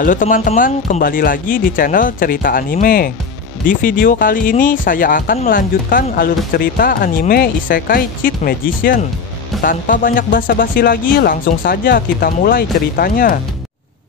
Halo teman-teman, kembali lagi di channel Cerita Anime. Di video kali ini saya akan melanjutkan alur cerita anime Isekai Cheat Magician. Tanpa banyak basa-basi lagi, langsung saja kita mulai ceritanya.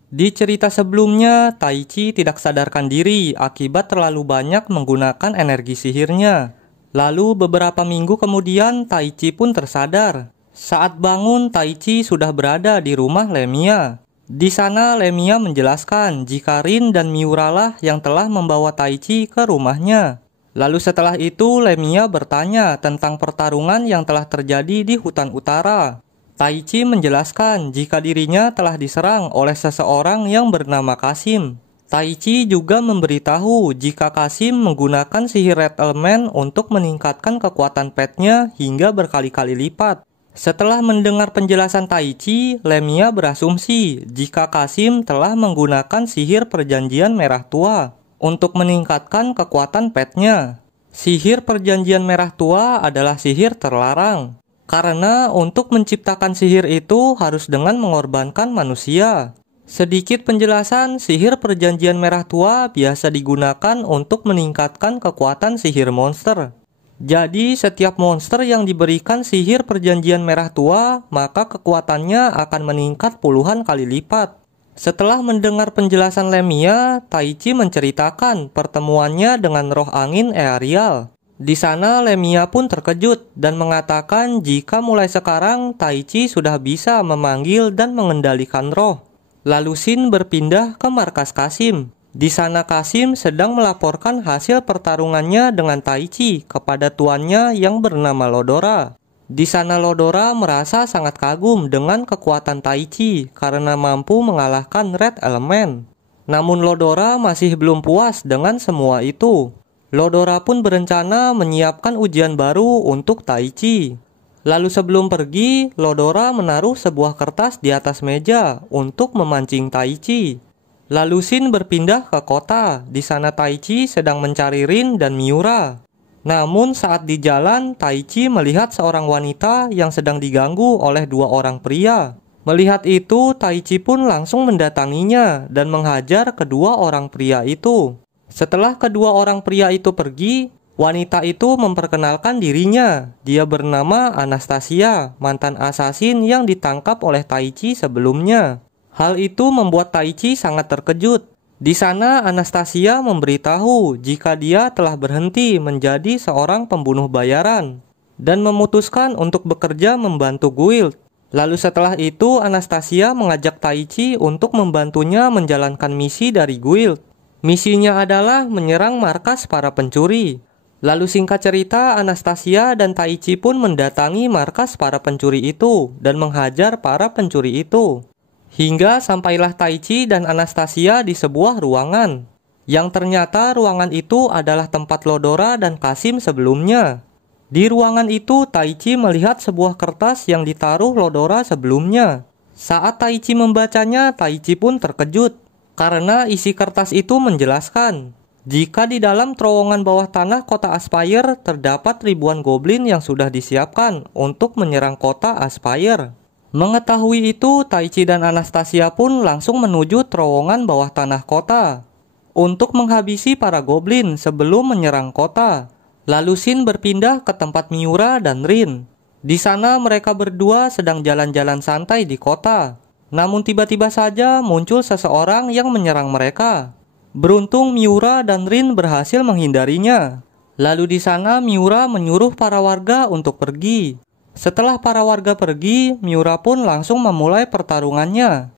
Di cerita sebelumnya, Taichi tidak sadarkan diri akibat terlalu banyak menggunakan energi sihirnya. Lalu beberapa minggu kemudian Taichi pun tersadar. Saat bangun, Taichi sudah berada di rumah Lemia. Di sana Lemia menjelaskan jika Rin dan Miura lah yang telah membawa Taichi ke rumahnya. Lalu setelah itu Lemia bertanya tentang pertarungan yang telah terjadi di hutan utara. Taichi menjelaskan jika dirinya telah diserang oleh seseorang yang bernama Kasim. Taichi juga memberitahu jika Kasim menggunakan sihir Red Element untuk meningkatkan kekuatan petnya hingga berkali-kali lipat. Setelah mendengar penjelasan Taichi, Lemia berasumsi jika Kasim telah menggunakan sihir perjanjian merah tua untuk meningkatkan kekuatan petnya. Sihir perjanjian merah tua adalah sihir terlarang, karena untuk menciptakan sihir itu harus dengan mengorbankan manusia. Sedikit penjelasan, sihir perjanjian merah tua biasa digunakan untuk meningkatkan kekuatan sihir monster. Jadi setiap monster yang diberikan sihir perjanjian merah tua, maka kekuatannya akan meningkat puluhan kali lipat. Setelah mendengar penjelasan Lemia, Taichi menceritakan pertemuannya dengan roh angin Earial. Di sana Lemia pun terkejut dan mengatakan jika mulai sekarang Taichi sudah bisa memanggil dan mengendalikan roh. Lalu Shin berpindah ke markas Kasim. Di sana Kasim sedang melaporkan hasil pertarungannya dengan Taichi kepada tuannya yang bernama Lodora. Di sana Lodora merasa sangat kagum dengan kekuatan Taichi karena mampu mengalahkan Red Element. Namun Lodora masih belum puas dengan semua itu. Lodora pun berencana menyiapkan ujian baru untuk Taichi. Lalu sebelum pergi, Lodora menaruh sebuah kertas di atas meja untuk memancing Taichi. Lalu Shin berpindah ke kota. Di sana Taichi sedang mencari Rin dan Miura. Namun saat di jalan, Taichi melihat seorang wanita yang sedang diganggu oleh dua orang pria. Melihat itu, Taichi pun langsung mendatanginya dan menghajar kedua orang pria itu. Setelah kedua orang pria itu pergi, wanita itu memperkenalkan dirinya. Dia bernama Anastasia, mantan asasin yang ditangkap oleh Taichi sebelumnya. Hal itu membuat Taichi sangat terkejut. Di sana Anastasia memberitahu jika dia telah berhenti menjadi seorang pembunuh bayaran dan memutuskan untuk bekerja membantu guild. Lalu setelah itu Anastasia mengajak Taichi untuk membantunya menjalankan misi dari guild. Misinya adalah menyerang markas para pencuri. Lalu singkat cerita, Anastasia dan Taichi pun mendatangi markas para pencuri itu dan menghajar para pencuri itu. Hingga sampailah Taichi dan Anastasia di sebuah ruangan, yang ternyata ruangan itu adalah tempat Lodora dan Kasim sebelumnya. Di ruangan itu Taichi melihat sebuah kertas yang ditaruh Lodora sebelumnya. Saat Taichi membacanya, Taichi pun terkejut, karena isi kertas itu menjelaskan jika di dalam terowongan bawah tanah kota Aspire terdapat ribuan goblin yang sudah disiapkan untuk menyerang kota Aspire. Mengetahui itu, Taichi dan Anastasia pun langsung menuju terowongan bawah tanah kota untuk menghabisi para goblin sebelum menyerang kota. Lalu Shin berpindah ke tempat Miura dan Rin. Di sana mereka berdua sedang jalan-jalan santai di kota. Namun tiba-tiba saja muncul seseorang yang menyerang mereka. Beruntung Miura dan Rin berhasil menghindarinya. Lalu di sana Miura menyuruh para warga untuk pergi. Setelah para warga pergi, Miura pun langsung memulai pertarungannya.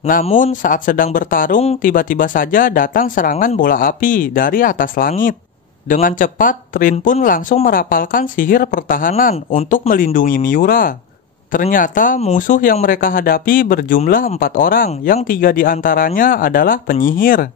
Namun saat sedang bertarung, tiba-tiba saja datang serangan bola api dari atas langit. Dengan cepat, Rin pun langsung merapalkan sihir pertahanan untuk melindungi Miura. Ternyata musuh yang mereka hadapi berjumlah 4 orang, yang 3 diantaranya adalah penyihir.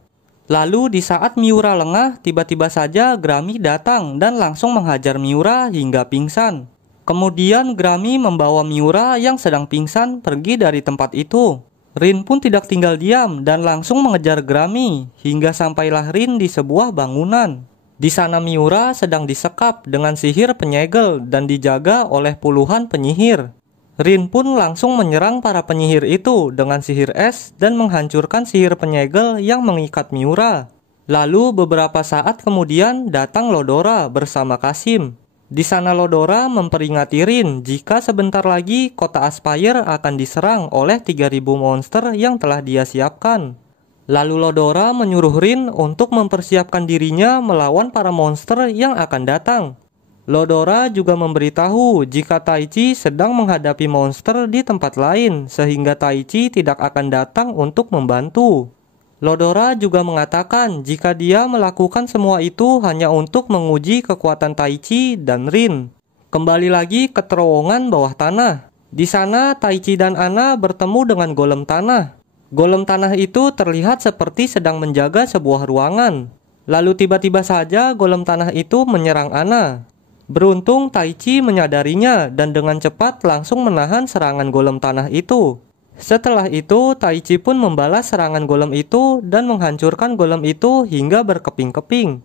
Lalu di saat Miura lengah, tiba-tiba saja Grami datang dan langsung menghajar Miura hingga pingsan. Kemudian Grami membawa Miura yang sedang pingsan pergi dari tempat itu. Rin pun tidak tinggal diam dan langsung mengejar Grami hingga sampailah Rin di sebuah bangunan. Di sana Miura sedang disekap dengan sihir penyegel dan dijaga oleh puluhan penyihir. Rin pun langsung menyerang para penyihir itu dengan sihir es dan menghancurkan sihir penyegel yang mengikat Miura. Lalu beberapa saat kemudian datang Lodora bersama Kasim. Di sana Lodora memperingati Rin jika sebentar lagi kota Aspire akan diserang oleh 3000 monster yang telah dia siapkan. Lalu Lodora menyuruh Rin untuk mempersiapkan dirinya melawan para monster yang akan datang. Lodora juga memberitahu jika Taichi sedang menghadapi monster di tempat lain sehingga Taichi tidak akan datang untuk membantu. Lodora juga mengatakan jika dia melakukan semua itu hanya untuk menguji kekuatan Taichi dan Rin. Kembali lagi ke terowongan bawah tanah. Di sana Taichi dan Ana bertemu dengan golem tanah. Golem tanah itu terlihat seperti sedang menjaga sebuah ruangan. Lalu tiba-tiba saja golem tanah itu menyerang Ana. Beruntung Taichi menyadarinya dan dengan cepat langsung menahan serangan golem tanah itu. Setelah itu, Taichi pun membalas serangan golem itu dan menghancurkan golem itu hingga berkeping-keping.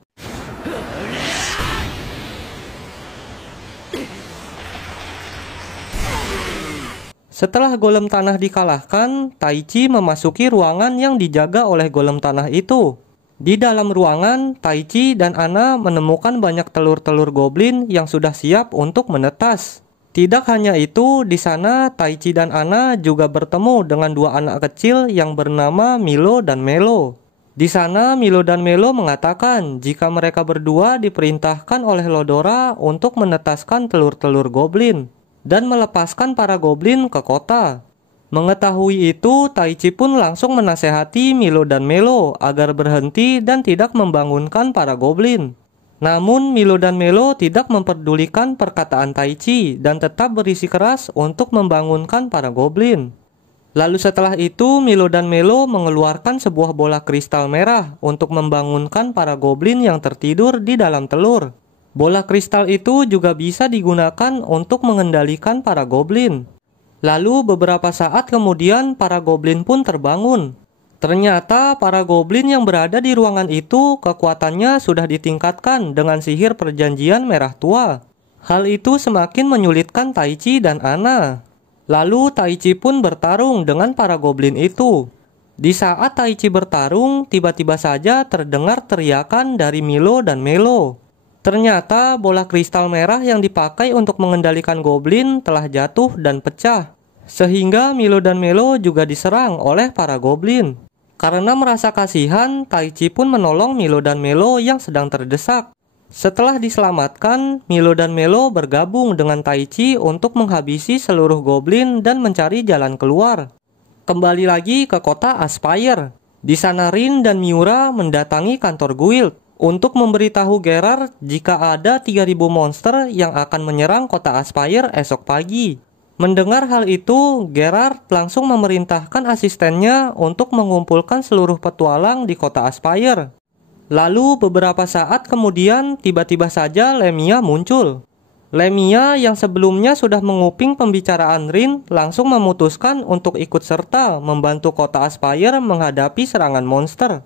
Setelah golem tanah dikalahkan, Taichi memasuki ruangan yang dijaga oleh golem tanah itu. Di dalam ruangan, Taichi dan Ana menemukan banyak telur-telur goblin yang sudah siap untuk menetas. Tidak hanya itu, di sana Taichi dan Ana juga bertemu dengan dua anak kecil yang bernama Milo dan Melo. Di sana Milo dan Melo mengatakan jika mereka berdua diperintahkan oleh Lodora untuk menetaskan telur-telur goblin dan melepaskan para goblin ke kota. Mengetahui itu, Taichi pun langsung menasehati Milo dan Melo agar berhenti dan tidak membangunkan para goblin. Namun Milo dan Melo tidak memperdulikan perkataan Taichi dan tetap berisikeras untuk membangunkan para goblin. Lalu setelah itu Milo dan Melo mengeluarkan sebuah bola kristal merah untuk membangunkan para goblin yang tertidur di dalam telur. Bola kristal itu juga bisa digunakan untuk mengendalikan para goblin. Lalu beberapa saat kemudian para goblin pun terbangun. Ternyata para goblin yang berada di ruangan itu kekuatannya sudah ditingkatkan dengan sihir perjanjian merah tua. Hal itu semakin menyulitkan Taichi dan Ana. Lalu Taichi pun bertarung dengan para goblin itu. Di saat Taichi bertarung, tiba-tiba saja terdengar teriakan dari Milo dan Melo. Ternyata bola kristal merah yang dipakai untuk mengendalikan goblin telah jatuh dan pecah. Sehingga Milo dan Melo juga diserang oleh para goblin. Karena merasa kasihan, Taichi pun menolong Milo dan Melo yang sedang terdesak. Setelah diselamatkan, Milo dan Melo bergabung dengan Taichi untuk menghabisi seluruh goblin dan mencari jalan keluar. Kembali lagi ke kota Aspire. Di sana Rin dan Miura mendatangi kantor guild untuk memberitahu Gerard jika ada 3000 monster yang akan menyerang kota Aspire esok pagi. Mendengar hal itu, Gerard langsung memerintahkan asistennya untuk mengumpulkan seluruh petualang di kota Aspire. Lalu beberapa saat kemudian tiba-tiba saja Lemia muncul. Lemia yang sebelumnya sudah menguping pembicaraan Rin langsung memutuskan untuk ikut serta membantu kota Aspire menghadapi serangan monster.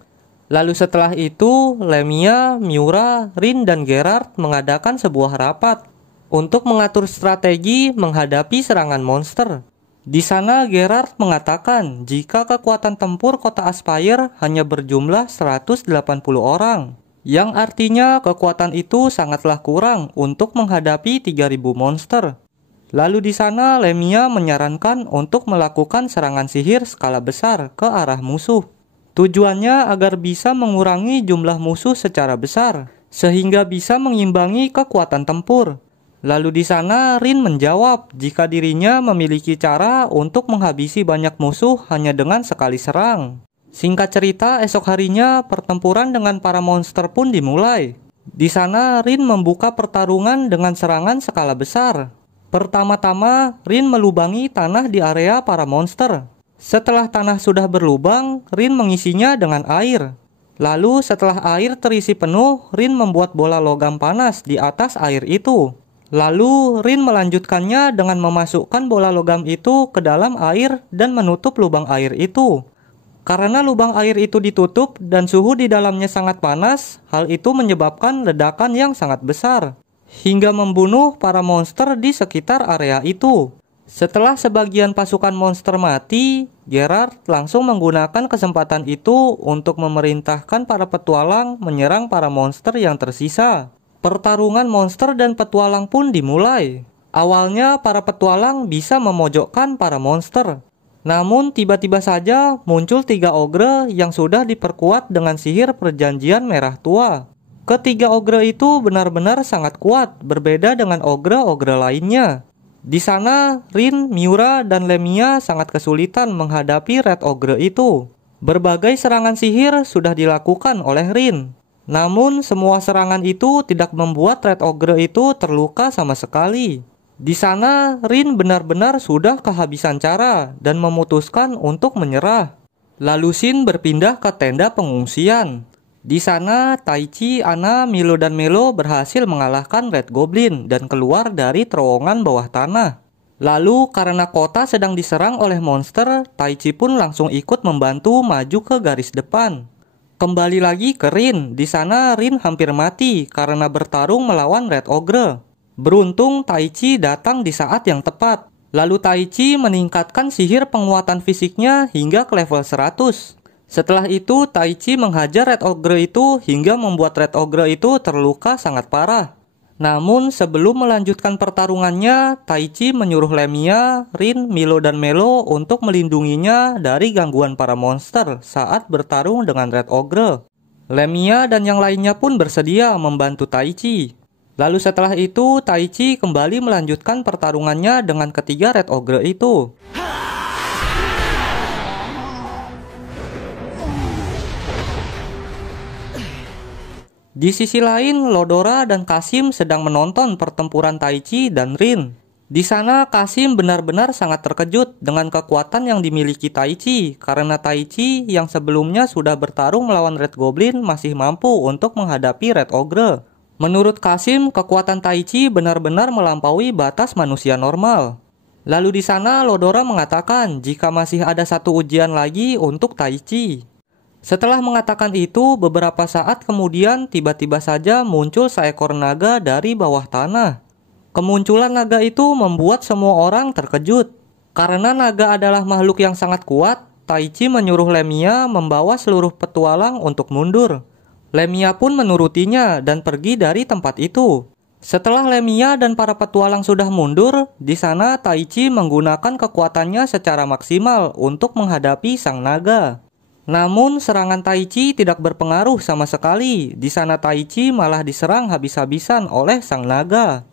Lalu setelah itu, Lemia, Miura, Rin, dan Gerard mengadakan sebuah rapat untuk mengatur strategi menghadapi serangan monster. Di sana Gerard mengatakan jika kekuatan tempur kota Aspire hanya berjumlah 180 orang, yang artinya kekuatan itu sangatlah kurang untuk menghadapi 3000 monster. Lalu di sana Lemia menyarankan untuk melakukan serangan sihir skala besar ke arah musuh. Tujuannya agar bisa mengurangi jumlah musuh secara besar, sehingga bisa mengimbangi kekuatan tempur. Lalu di sana Rin menjawab jika dirinya memiliki cara untuk menghabisi banyak musuh hanya dengan sekali serang. Singkat cerita, esok harinya pertempuran dengan para monster pun dimulai. Di sana Rin membuka pertarungan dengan serangan skala besar. Pertama-tama Rin melubangi tanah di area para monster. Setelah tanah sudah berlubang, Rin mengisinya dengan air. Lalu setelah air terisi penuh, Rin membuat bola logam panas di atas air itu. Lalu Rin melanjutkannya dengan memasukkan bola logam itu ke dalam air dan menutup lubang air itu. Karena lubang air itu ditutup dan suhu di dalamnya sangat panas, hal itu menyebabkan ledakan yang sangat besar, hingga membunuh para monster di sekitar area itu. Setelah sebagian pasukan monster mati, Gerard langsung menggunakan kesempatan itu untuk memerintahkan para petualang menyerang para monster yang tersisa. Pertarungan monster dan petualang pun dimulai. Awalnya para petualang bisa memojokkan para monster. Namun tiba-tiba saja muncul 3 ogre yang sudah diperkuat dengan sihir perjanjian merah tua. Ketiga ogre itu benar-benar sangat kuat, berbeda dengan ogre-ogre lainnya. Di sana, Rin, Miura, dan Lemia sangat kesulitan menghadapi Red Ogre itu. Berbagai serangan sihir sudah dilakukan oleh Rin. Namun semua serangan itu tidak membuat Red Ogre itu terluka sama sekali. Di sana, Rin benar-benar sudah kehabisan cara dan memutuskan untuk menyerah. Lalu Shin berpindah ke tenda pengungsian. Di sana, Taichi, Ana, Milo, dan Melo berhasil mengalahkan Red Goblin dan keluar dari terowongan bawah tanah. Lalu, karena kota sedang diserang oleh monster, Taichi pun langsung ikut membantu maju ke garis depan. Kembali lagi ke Rin. Di sana, Rin hampir mati karena bertarung melawan Red Ogre. Beruntung Taichi datang di saat yang tepat. Lalu Taichi meningkatkan sihir penguatan fisiknya hingga ke level 100. Setelah itu Taichi menghajar Red Ogre itu hingga membuat Red Ogre itu terluka sangat parah. Namun sebelum melanjutkan pertarungannya, Taichi menyuruh Lemia, Rin, Milo, dan Melo untuk melindunginya dari gangguan para monster saat bertarung dengan Red Ogre. Lemia dan yang lainnya pun bersedia membantu Taichi. Lalu setelah itu, Taichi kembali melanjutkan pertarungannya dengan ketiga Red Ogre itu. Di sisi lain, Lodora dan Kasim sedang menonton pertempuran Taichi dan Rin. Di sana, Kasim benar-benar sangat terkejut dengan kekuatan yang dimiliki Taichi, karena Taichi yang sebelumnya sudah bertarung melawan Red Goblin masih mampu untuk menghadapi Red Ogre. Menurut Kasim, kekuatan Taichi benar-benar melampaui batas manusia normal. Lalu di sana Lodora mengatakan jika masih ada satu ujian lagi untuk Taichi. Setelah mengatakan itu, beberapa saat kemudian tiba-tiba saja muncul seekor naga dari bawah tanah. Kemunculan naga itu membuat semua orang terkejut. Karena naga adalah makhluk yang sangat kuat, Taichi menyuruh Lemia membawa seluruh petualang untuk mundur. Lemia pun menurutinya dan pergi dari tempat itu. Setelah Lemia dan para petualang sudah mundur, di sana Taichi menggunakan kekuatannya secara maksimal untuk menghadapi sang naga. Namun serangan Taichi tidak berpengaruh sama sekali. Di sana Taichi malah diserang habis-habisan oleh sang naga.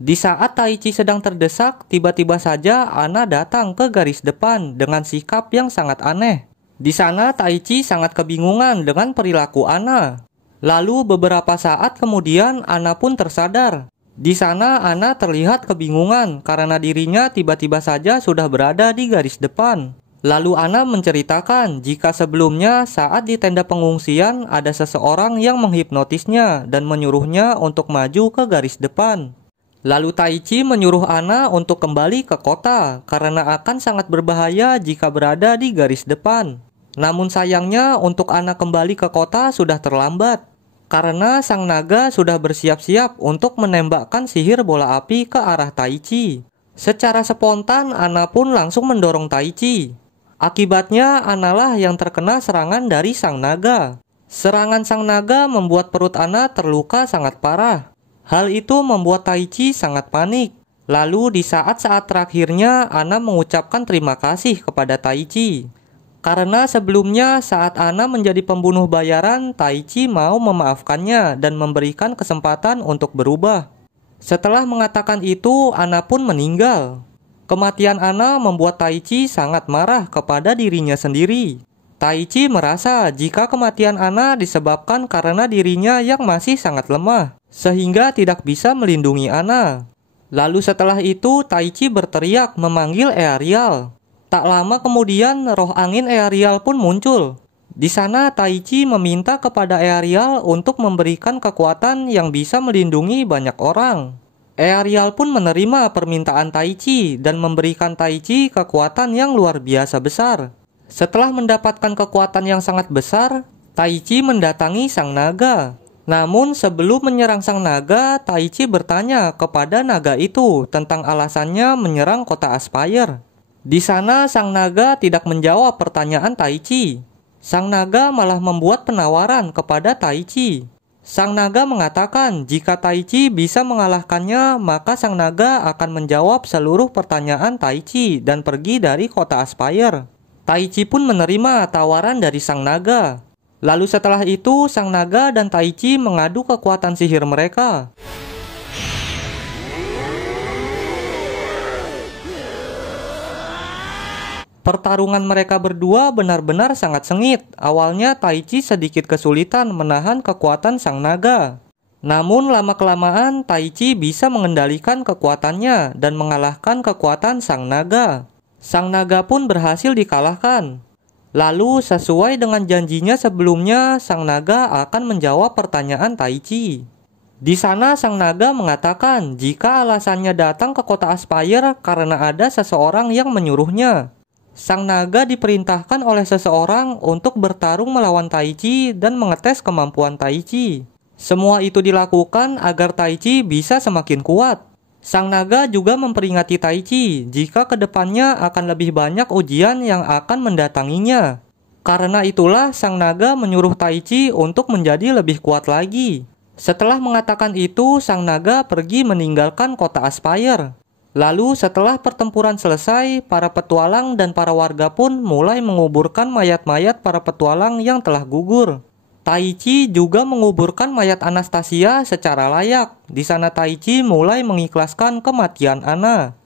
Di saat Taichi sedang terdesak, tiba-tiba saja Ana datang ke garis depan dengan sikap yang sangat aneh. Di sana Taichi sangat kebingungan dengan perilaku Ana. Lalu beberapa saat kemudian Ana pun tersadar. Di sana Ana terlihat kebingungan karena dirinya tiba-tiba saja sudah berada di garis depan. Lalu Ana menceritakan jika sebelumnya saat di tenda pengungsian ada seseorang yang menghipnotisnya dan menyuruhnya untuk maju ke garis depan. Lalu Taichi menyuruh Ana untuk kembali ke kota karena akan sangat berbahaya jika berada di garis depan. Namun sayangnya untuk Ana kembali ke kota sudah terlambat. Karena sang naga sudah bersiap-siap untuk menembakkan sihir bola api ke arah Taichi. Secara spontan Ana pun langsung mendorong Taichi. Akibatnya Ana lah yang terkena serangan dari sang naga. Serangan sang naga membuat perut Ana terluka sangat parah. Hal itu membuat Taichi sangat panik. Lalu di saat-saat terakhirnya Ana mengucapkan terima kasih kepada Taichi. Karena sebelumnya saat Ana menjadi pembunuh bayaran, Taichi mau memaafkannya dan memberikan kesempatan untuk berubah. Setelah mengatakan itu, Ana pun meninggal. Kematian Ana membuat Taichi sangat marah kepada dirinya sendiri. Taichi merasa jika kematian Ana disebabkan karena dirinya yang masih sangat lemah, sehingga tidak bisa melindungi Ana. Lalu setelah itu, Taichi berteriak memanggil Earial. Tak lama kemudian roh angin Earial pun muncul. Di sana Taichi meminta kepada Earial untuk memberikan kekuatan yang bisa melindungi banyak orang. Earial pun menerima permintaan Taichi dan memberikan Taichi kekuatan yang luar biasa besar. Setelah mendapatkan kekuatan yang sangat besar, Taichi mendatangi sang naga. Namun sebelum menyerang sang naga, Taichi bertanya kepada naga itu tentang alasannya menyerang kota Aspire. Di sana sang naga tidak menjawab pertanyaan Taichi. Sang naga malah membuat penawaran kepada Taichi. Sang naga mengatakan jika Taichi bisa mengalahkannya, maka sang naga akan menjawab seluruh pertanyaan Taichi dan pergi dari kota Aspire. Taichi pun menerima tawaran dari sang naga. Lalu setelah itu, sang naga dan Taichi mengadu kekuatan sihir mereka. Pertarungan mereka berdua benar-benar sangat sengit. Awalnya Taichi sedikit kesulitan menahan kekuatan sang naga. Namun lama-kelamaan Taichi bisa mengendalikan kekuatannya dan mengalahkan kekuatan sang naga. Sang naga pun berhasil dikalahkan. Lalu sesuai dengan janjinya sebelumnya, sang naga akan menjawab pertanyaan Taichi. Di sana sang naga mengatakan jika alasannya datang ke kota Aspire karena ada seseorang yang menyuruhnya. Sang naga diperintahkan oleh seseorang untuk bertarung melawan Taichi dan mengetes kemampuan Taichi. Semua itu dilakukan agar Taichi bisa semakin kuat. Sang naga juga memperingati Taichi jika kedepannya akan lebih banyak ujian yang akan mendatanginya. Karena itulah sang naga menyuruh Taichi untuk menjadi lebih kuat lagi. Setelah mengatakan itu, sang naga pergi meninggalkan kota Aspire. Lalu setelah pertempuran selesai, para petualang dan para warga pun mulai menguburkan mayat-mayat para petualang yang telah gugur. Taichi juga menguburkan mayat Anastasia secara layak. Di sana Taichi mulai mengikhlaskan kematian Ana.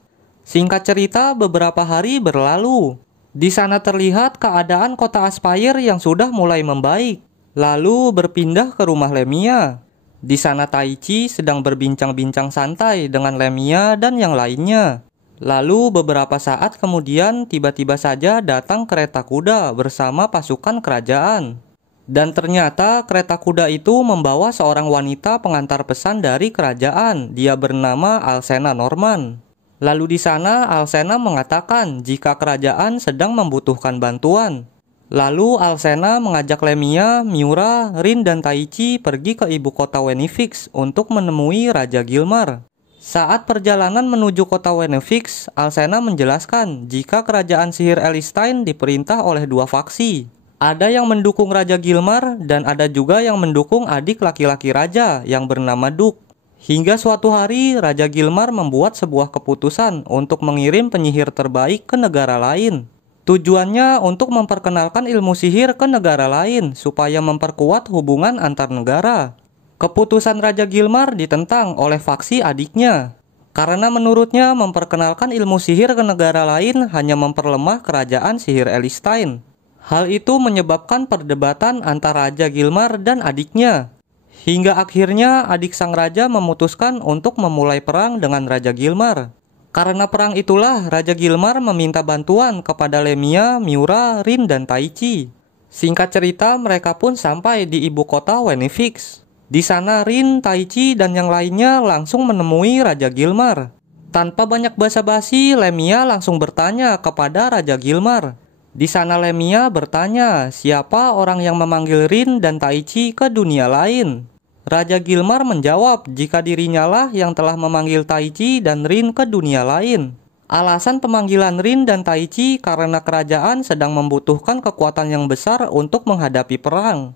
Singkat cerita, beberapa hari berlalu. Di sana terlihat keadaan kota Aspire yang sudah mulai membaik. Lalu berpindah ke rumah Lemia. Di sana Taichi sedang berbincang-bincang santai dengan Lemia dan yang lainnya. Lalu beberapa saat kemudian tiba-tiba saja datang kereta kuda bersama pasukan kerajaan. Dan ternyata kereta kuda itu membawa seorang wanita pengantar pesan dari kerajaan. Dia bernama Alcena Norman. Lalu di sana Alcena mengatakan jika kerajaan sedang membutuhkan bantuan. Lalu Alcena mengajak Lemia, Miura, Rin, dan Taichi pergi ke ibu kota Wenifix untuk menemui Raja Gilmar. Saat perjalanan menuju kota Wenifix, Alcena menjelaskan jika kerajaan sihir Elistine diperintah oleh dua faksi. Ada yang mendukung Raja Gilmar dan ada juga yang mendukung adik laki-laki raja yang bernama Duke. Hingga suatu hari Raja Gilmar membuat sebuah keputusan untuk mengirim penyihir terbaik ke negara lain. Tujuannya untuk memperkenalkan ilmu sihir ke negara lain supaya memperkuat hubungan antar negara. Keputusan Raja Gilmar ditentang oleh faksi adiknya. Karena menurutnya memperkenalkan ilmu sihir ke negara lain hanya memperlemah kerajaan sihir Elistine. Hal itu menyebabkan perdebatan antara Raja Gilmar dan adiknya. Hingga akhirnya adik sang raja memutuskan untuk memulai perang dengan Raja Gilmar. Karena perang itulah Raja Gilmar meminta bantuan kepada Lemia, Miura, Rin, dan Taichi. Singkat cerita mereka pun sampai di ibu kota Wenifix. Di sana Rin, Taichi, dan yang lainnya langsung menemui Raja Gilmar. Tanpa banyak basa-basi, Lemia langsung bertanya kepada Raja Gilmar. Di sana Lemia bertanya siapa orang yang memanggil Rin dan Taichi ke dunia lain. Raja Gilmar menjawab jika dirinya lah yang telah memanggil Taichi dan Rin ke dunia lain. Alasan pemanggilan Rin dan Taichi karena kerajaan sedang membutuhkan kekuatan yang besar untuk menghadapi perang.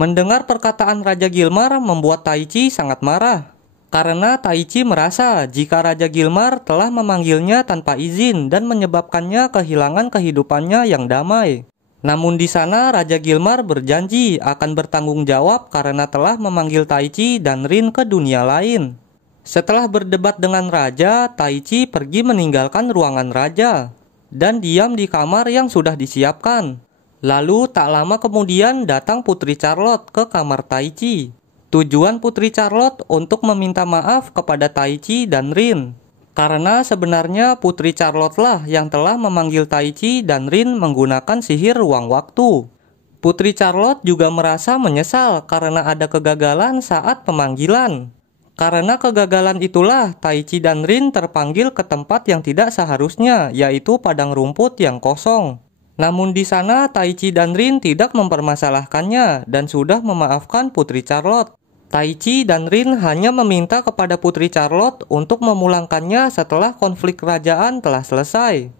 Mendengar perkataan Raja Gilmar membuat Taichi sangat marah. Karena Taichi merasa jika Raja Gilmar telah memanggilnya tanpa izin dan menyebabkannya kehilangan kehidupannya yang damai. Namun di sana Raja Gilmar berjanji akan bertanggung jawab karena telah memanggil Taichi dan Rin ke dunia lain. Setelah berdebat dengan Raja, Taichi pergi meninggalkan ruangan Raja dan diam di kamar yang sudah disiapkan. Lalu tak lama kemudian datang Putri Charlotte ke kamar Taichi. Tujuan Putri Charlotte untuk meminta maaf kepada Taichi dan Rin. Karena sebenarnya Putri Charlotte lah yang telah memanggil Taichi dan Rin menggunakan sihir ruang waktu. Putri Charlotte juga merasa menyesal karena ada kegagalan saat pemanggilan. Karena kegagalan itulah Taichi dan Rin terpanggil ke tempat yang tidak seharusnya, yaitu padang rumput yang kosong. Namun di sana Taichi dan Rin tidak mempermasalahkannya dan sudah memaafkan Putri Charlotte. Taichi dan Rin hanya meminta kepada Putri Charlotte untuk memulangkannya setelah konflik kerajaan telah selesai.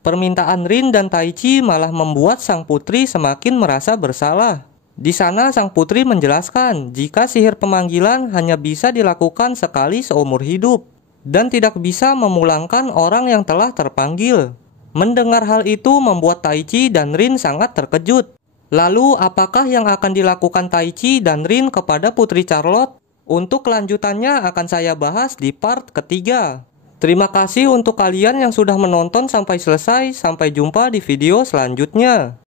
Permintaan Rin dan Taichi malah membuat sang putri semakin merasa bersalah. Di sana sang putri menjelaskan jika sihir pemanggilan hanya bisa dilakukan sekali seumur hidup dan tidak bisa memulangkan orang yang telah terpanggil. Mendengar hal itu membuat Taichi dan Rin sangat terkejut. Lalu apakah yang akan dilakukan Taichi dan Rin kepada Putri Charlotte? Untuk kelanjutannya akan saya bahas di part ketiga. Terima kasih untuk kalian yang sudah menonton sampai selesai. Sampai jumpa di video selanjutnya.